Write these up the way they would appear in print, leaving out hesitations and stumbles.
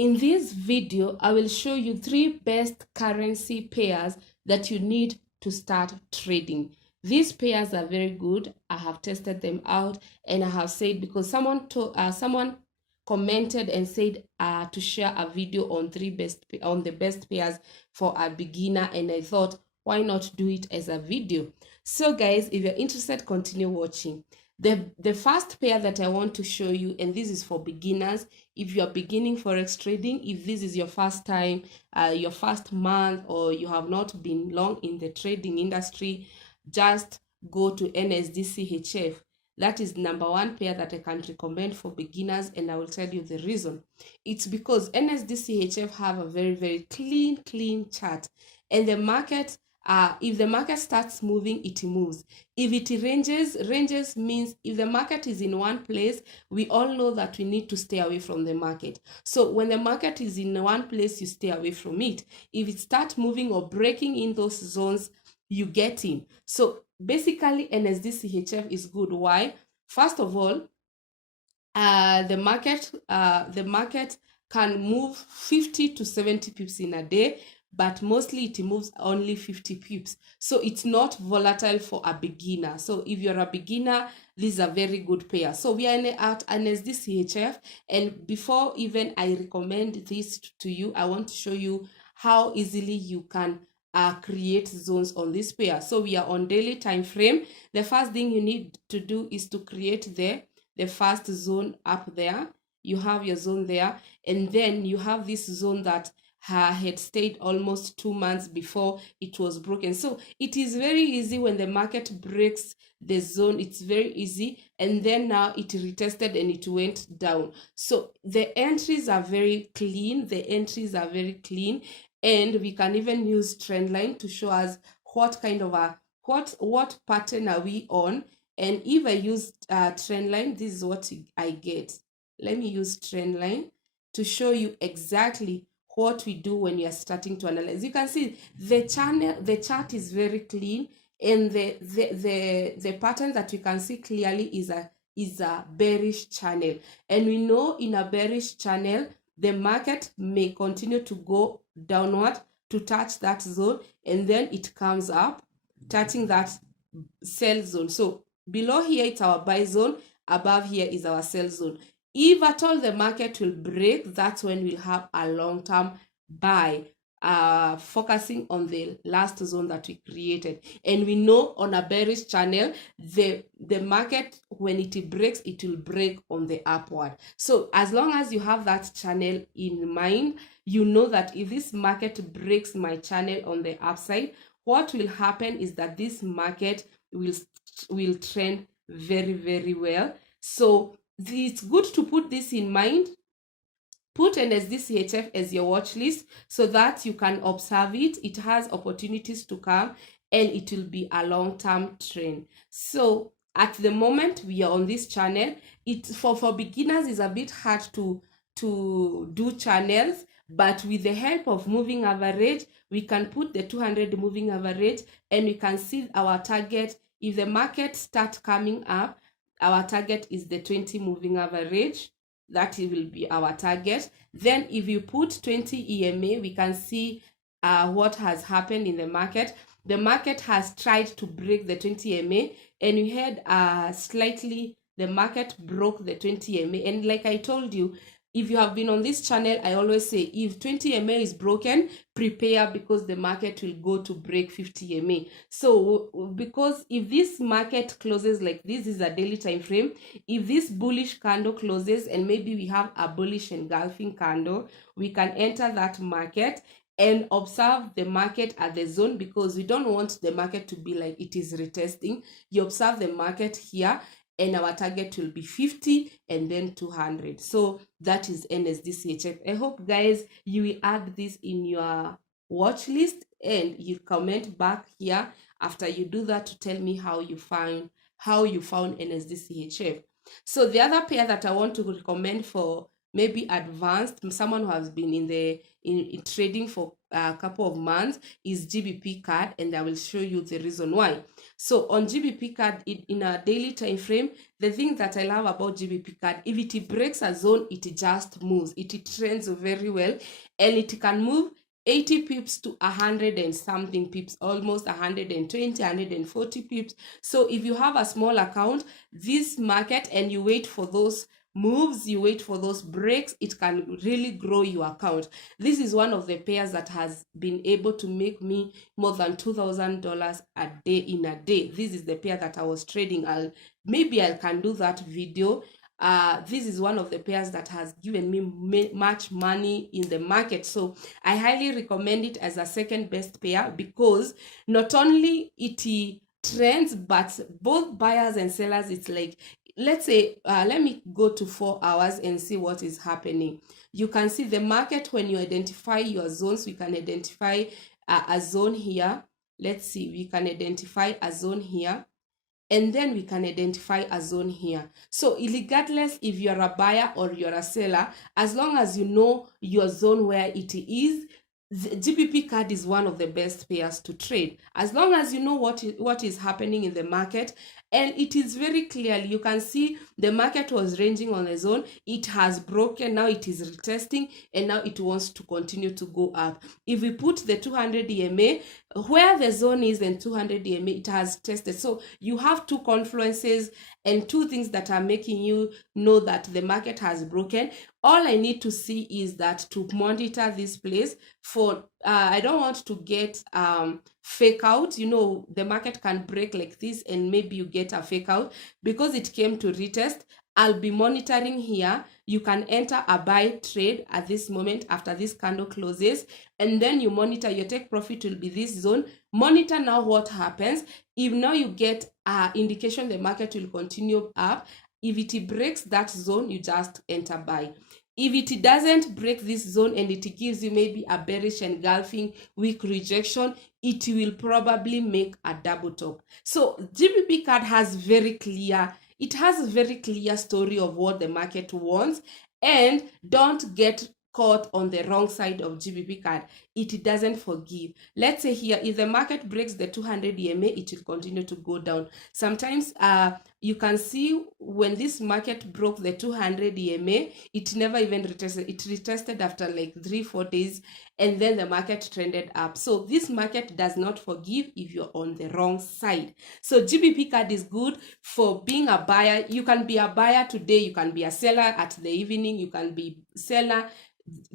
In this video, I will show you 3 best currency pairs that you need to start trading. These pairs are very good. I have tested them out and I have said, because someone commented and said to share a video on the best pairs for a beginner, and I thought, why not do it as a video? So guys, if you're interested, continue watching. The first pair that I want to show you, and this is for beginners. If you are beginning forex trading, if this is your first time, your first month, or you have not been long in the trading industry, just go to NSDCHF. That is #1 pair that I can recommend for beginners, and I will tell you the reason. It's because NSDCHF have a very clean chart, and the market, if the market starts moving, it moves. If it ranges means if the market is in one place, we all know that we need to stay away from the market. So when the market is in one place, you stay away from it. If it starts moving or breaking in those zones, you get in. So basically, NSDCHF is good. Why? First of all, the market can move 50 to 70 pips in a day, but mostly it moves only 50 pips. So it's not volatile for a beginner. So if you're a beginner, this is a very good pair. So we are at NSDCHF, and before even I recommend this to you, I want to show you how easily you can create zones on this pair. So we are on daily time frame. The first thing you need to do is to create the first zone up there. You have your zone there, and then you have this zone that had stayed almost 2 months before it was broken. So it is very easy when the market breaks the zone. It's very easy, and then now it retested and it went down. So the entries are very clean. And we can even use trend line to show us what kind of what pattern are we on. And if I use trend line, this is what I get. Let me use trend line to show you exactly what we do when you are starting to analyze. You can see the chart is very clean, and the pattern that we can see clearly is a bearish channel. And we know in a bearish channel, the market may continue to go downward to touch that zone, and then it comes up touching that sell zone. So below here it's our buy zone, above here is our sell zone. If at all the market will break, that's when we'll have a long-term buy, focusing on the last zone that we created. And we know on a bearish channel, the market, when it breaks, it will break on the upward. So as long as you have that channel in mind, you know that if this market breaks my channel on the upside, what will happen is that this market will trend very well. So it's good to put this in mind. Put NSDCHF as your watch list so that you can observe it. It has opportunities to come, and it will be a long-term trend. So at the moment we are on this channel, it for beginners is a bit hard to do channels, but with the help of moving average, we can put the 200 moving average, and we can see our target. If the market starts coming up, our target is the 20 moving average. That will be our target. Then if you put 20 EMA, we can see what has happened in the market. The market has tried to break the 20 EMA, and we had slightly, the market broke the 20 EMA. And like I told you, if you have been on this channel, I always say, if 20 EMA is broken, prepare, because the market will go to break 50 EMA. So because if this market closes like this is a daily time frame, if this bullish candle closes and maybe we have a bullish engulfing candle, we can enter that market and observe the market at the zone, because we don't want the market to be like it is retesting. You observe the market here, and our target will be 50 and then 200. So that is NSDCHF. I hope, guys, you will add this in your watch list, and you comment back here after you do that to tell me how you found NSDCHF. So the other pair that I want to recommend for maybe advanced, someone who has been in trading for couple of months is GBP card, and I will show you the reason why. So on GBP card, in a daily time frame, the thing that I love about GBP card, if it breaks a zone, it just moves. It trends very well, and it can move 80 pips to 100 and something pips, almost 120, 140 pips. So if you have a small account, this market, and you wait for those moves, you wait for those breaks, it can really grow your account. This is one of the pairs that has been able to make me more than $2,000 a day in a day. This is the pair that I was trading. Maybe I can do that video. This is one of the pairs that has given me much money in the market. So I highly recommend it as a second best pair, because not only it trends, but both buyers and sellers, it's like, let's say, let me go to 4 hours and see what is happening. You can see the market. When you identify your zones, we can identify a zone here. Let's see, we can identify a zone here, and then we can identify a zone here. So regardless if you're a buyer or you're a seller, as long as you know your zone where it is, the GBP card is one of the best pairs to trade, as long as you know what is happening in the market. And it is very clearly, you can see the market was ranging on a zone, it has broken, now it is retesting, and now it wants to continue to go up. If we put the 200 EMA where the zone is and 200 EMA, it has tested. So you have two confluences and two things that are making you know that the market has broken. All I need to see is that to monitor this place for I don't want to get fake out. You know, the market can break like this and maybe you get a fake out because it came to retest. I'll be monitoring here. You can enter a buy trade at this moment after this candle closes, and then you monitor. Your take profit will be this zone. Monitor now what happens. If now you get indication the market will continue up, if it breaks that zone, you just enter buy. If it doesn't break this zone and it gives you maybe a bearish engulfing weak rejection, it will probably make a double top. So GBP card has very clear, it has a very clear story of what the market wants, and don't get caught on the wrong side of GBP card. It doesn't forgive. Let's say here, if the market breaks the 200 EMA, it will continue to go down. Sometimes you can see when this market broke the 200 EMA, it never even retested. It retested after like 3-4 days, and then the market trended up. So this market does not forgive if you're on the wrong side. So GBP card is good for being a buyer. You can be a buyer today, you can be a seller at the evening, you can be seller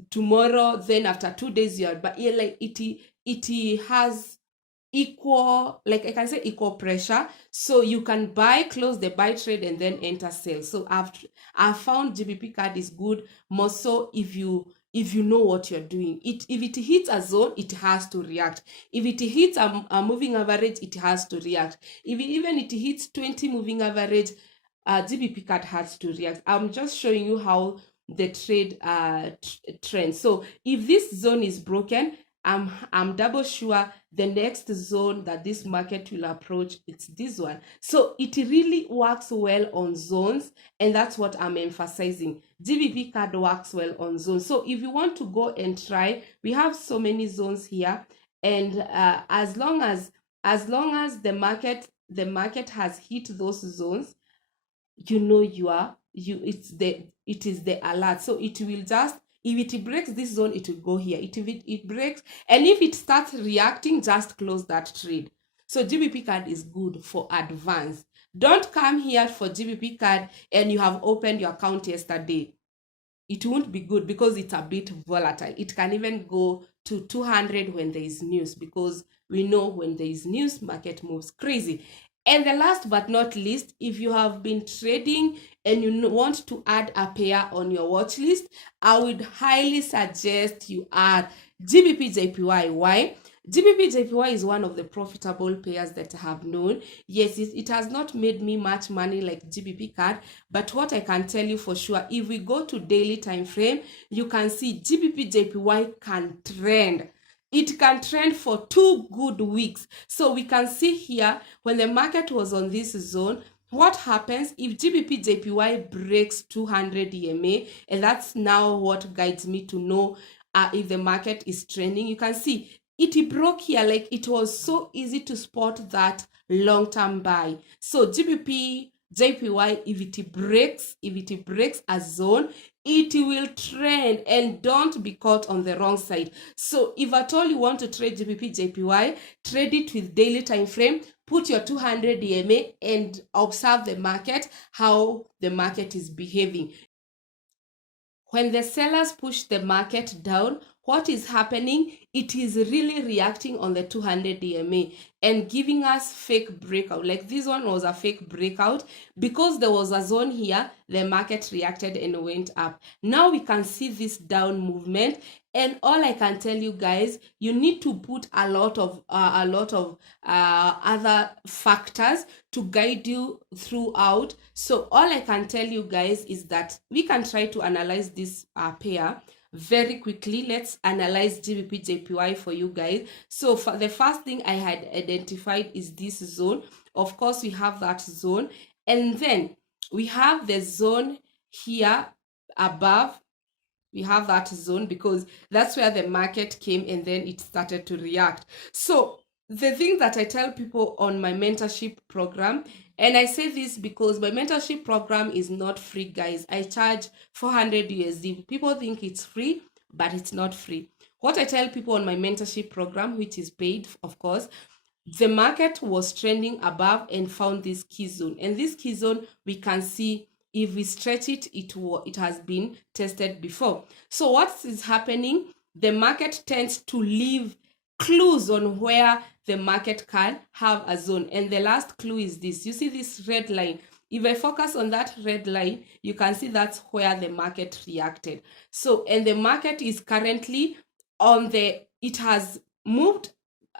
tomorrow, then after 2 days you are, but yeah, like it has equal, like I can say equal pressure. So you can buy, close the buy trade, and then enter sell. So I've found GBP card is good more so if you know what you're doing. If it hits a zone, it has to react. If it hits a moving average, it has to react. If even it hits 20 moving average, GBP card has to react. I'm just showing you how the trade trend. So if this zone is broken, I'm double sure the next zone that this market will approach, it's this one. So it really works well on zones, and that's what I'm emphasizing. GBP card works well on zones. So if you want to go and try, we have so many zones here, and as long as the market has hit those zones, you know it is the alert. So it will just, if it breaks this zone, it will go here. It breaks, and if it starts reacting, just close that trade. So GBP card is good for advance. Don't come here for GBP card and you have opened your account yesterday. It won't be good because it's a bit volatile. It can even go to 200 when there is news, because we know when there is news, market moves crazy. And the last but not least, if you have been trading and you want to add a pair on your watch list, I would highly suggest you add GBP JPY. Why? GBP JPY is one of the profitable pairs that I have known. Yes, it has not made me much money like GBP card, but what I can tell you for sure, if we go to daily time frame, you can see GBP JPY can trend. It can trend for 2 good weeks. So we can see here when the market was on this zone, what happens if GBP JPY breaks 200 EMA, and that's now what guides me to know if the market is trending. You can see it broke here. Like, it was so easy to spot that long-term buy. So GBP JPY, if it breaks a zone, it will trend, and don't be caught on the wrong side. So if at all you want to trade GBP JPY, trade it with daily time frame. Put your 200 EMA and observe the market, how the market is behaving. When the sellers push the market down, what is happening? It is really reacting on the 200 EMA and giving us fake breakout. Like, this one was a fake breakout. Because there was a zone here, the market reacted and went up. Now we can see this down movement, and all I can tell you guys, you need to put a lot of other factors to guide you throughout. So all I can tell you guys is that we can try to analyze this pair very quickly. Let's analyze GBP JPY for you guys. So for the first thing I had identified is this zone. Of course, we have that zone, and then we have the zone here above. We have that zone because that's where the market came, and then it started to react. So the thing that I tell people on my mentorship program, and I say this because my mentorship program is not free, guys. I charge 400 USD. People think it's free, but it's not free. What I tell people on my mentorship program, which is paid, of course, the market was trending above and found this key zone. And this key zone, we can see, if we stretch it, it has been tested before. So what is happening? The market tends to leave clues on where the market can have a zone. And the last clue is this. You see this red line? If I focus on that red line, you can see that's where the market reacted. So, and the market is currently on it has moved,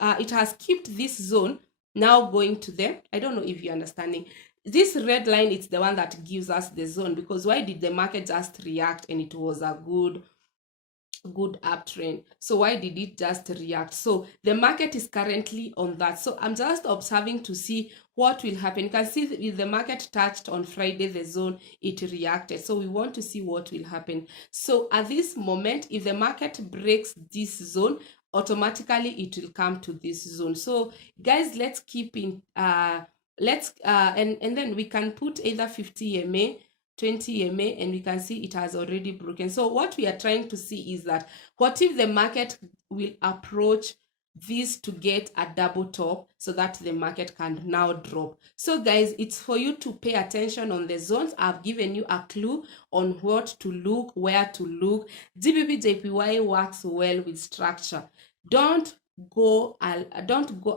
it has kept this zone, now going to the, I don't know if you're understanding. This red line, it's the one that gives us the zone, because why did the market just react and it was a good uptrend? So why did it just react? So the market is currently on that. So I'm just observing to see what will happen. You can see if the market touched on Friday the zone, it reacted. So we want to see what will happen. So at this moment, if the market breaks this zone, automatically it will come to this zone. So guys, let's keep in and then we can put either 50 EMA, 20 EMA, and we can see it has already broken. So what we are trying to see is that, what if the market will approach this to get a double top, so that the market can now drop? So guys, it's for you to pay attention on the zones. I've given you a clue on what to look, where to look. GBP JPY works well with structure. Don't go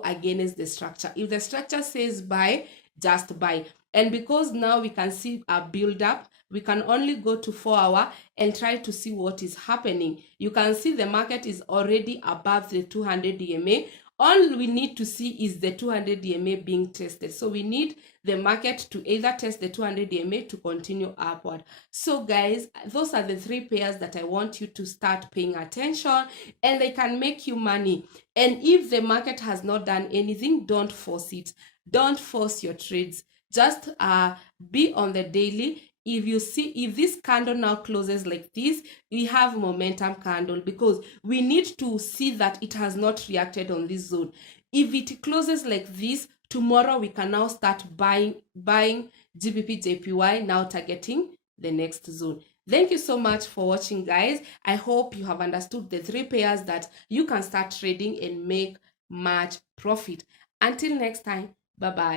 against the structure. If the structure says buy, just buy. And because now we can see a build up, we can only go to 4 hour and try to see what is happening. You can see the market is already above the 200 EMA. All we need to see is the 200 EMA being tested. So we need the market to either test the 200 EMA to continue upward. So guys, those are the 3 pairs that I want you to start paying attention, and they can make you money. And if the market has not done anything, don't force it. Don't force your trades. Just be on the daily. If you see, if this candle now closes like this, we have momentum candle, because we need to see that it has not reacted on this zone. If it closes like this, tomorrow we can now start buying GBP JPY, now targeting the next zone. Thank you so much for watching, guys. I hope you have understood the 3 pairs that you can start trading and make much profit. Until next time, bye bye.